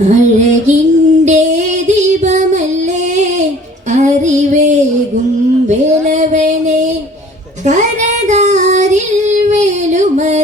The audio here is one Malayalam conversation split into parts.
അഴകിന്റെ ദീപമല്ലേ? അറിവേകും വേലവനെ. കരതാരിൽ വേലുമതെന്തിനിവാ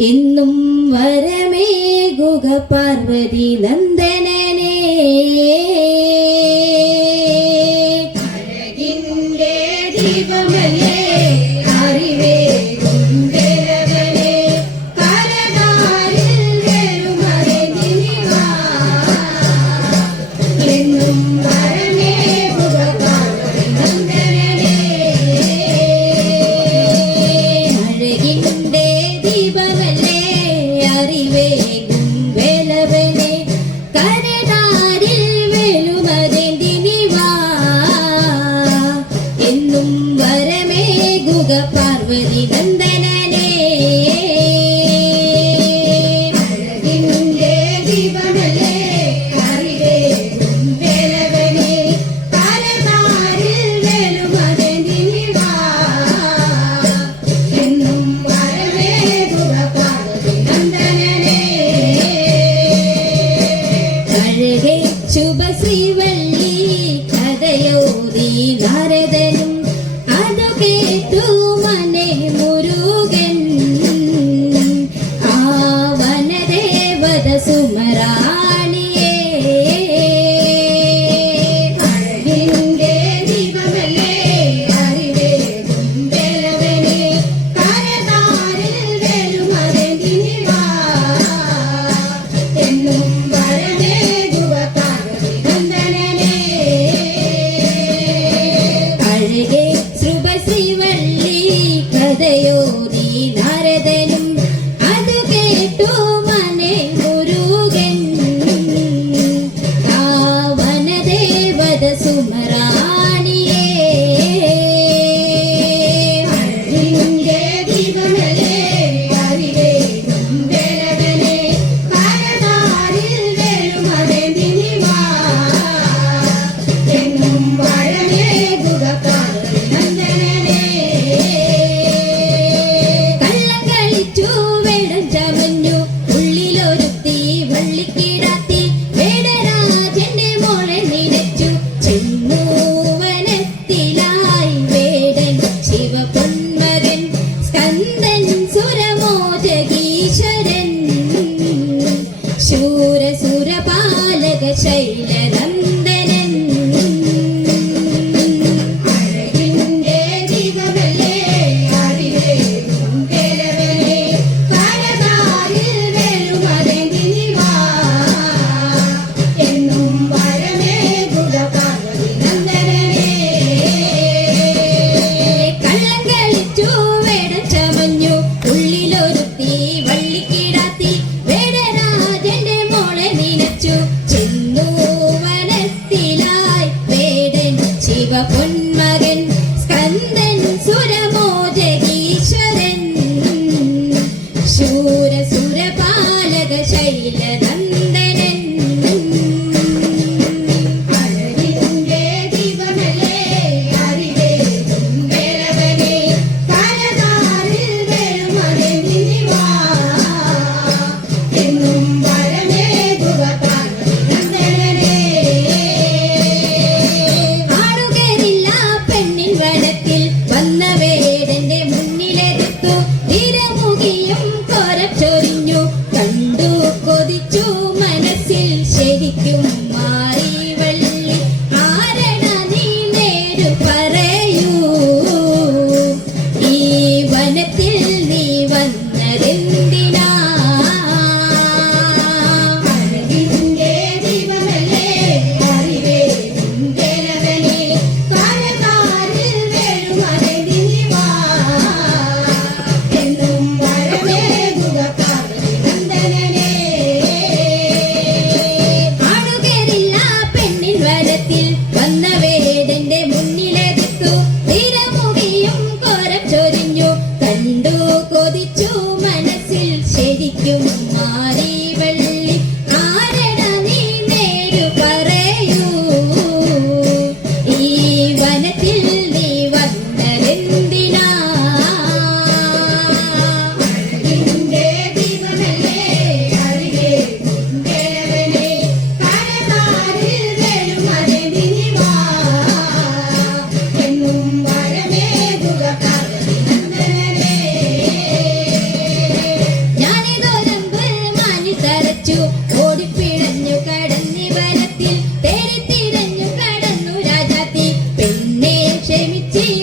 എന്നും വരമേകുക പാർവതി നന്ദനനേ. നൽകെ ശുഭശ്രീവള്ളി കഥയോതി നാരദൻ la മനസ്സിൽ ശരിക്കും G.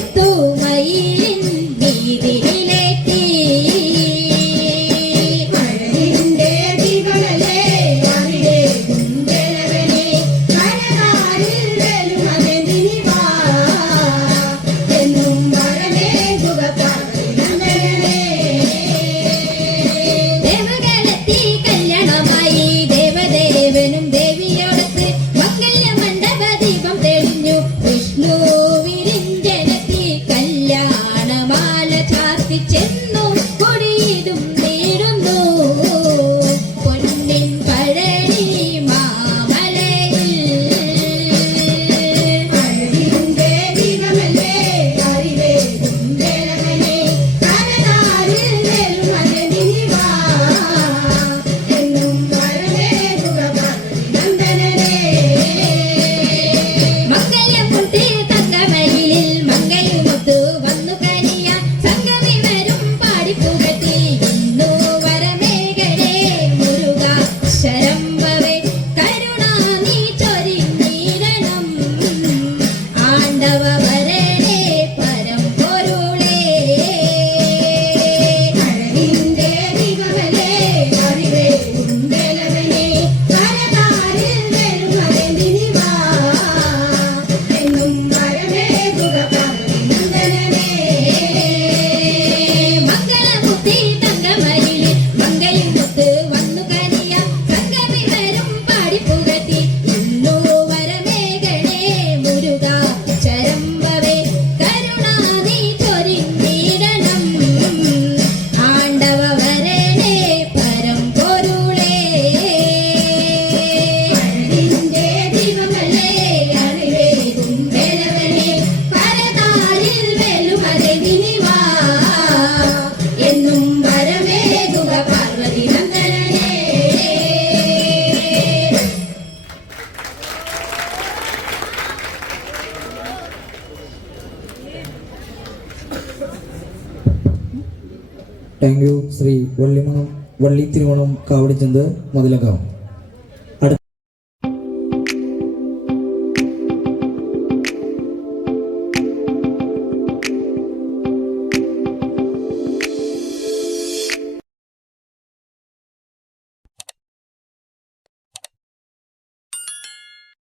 que വള്ളിമണം വള്ളി തിരുവണം കാവടിച്ചന്ത് മുതലകാവ്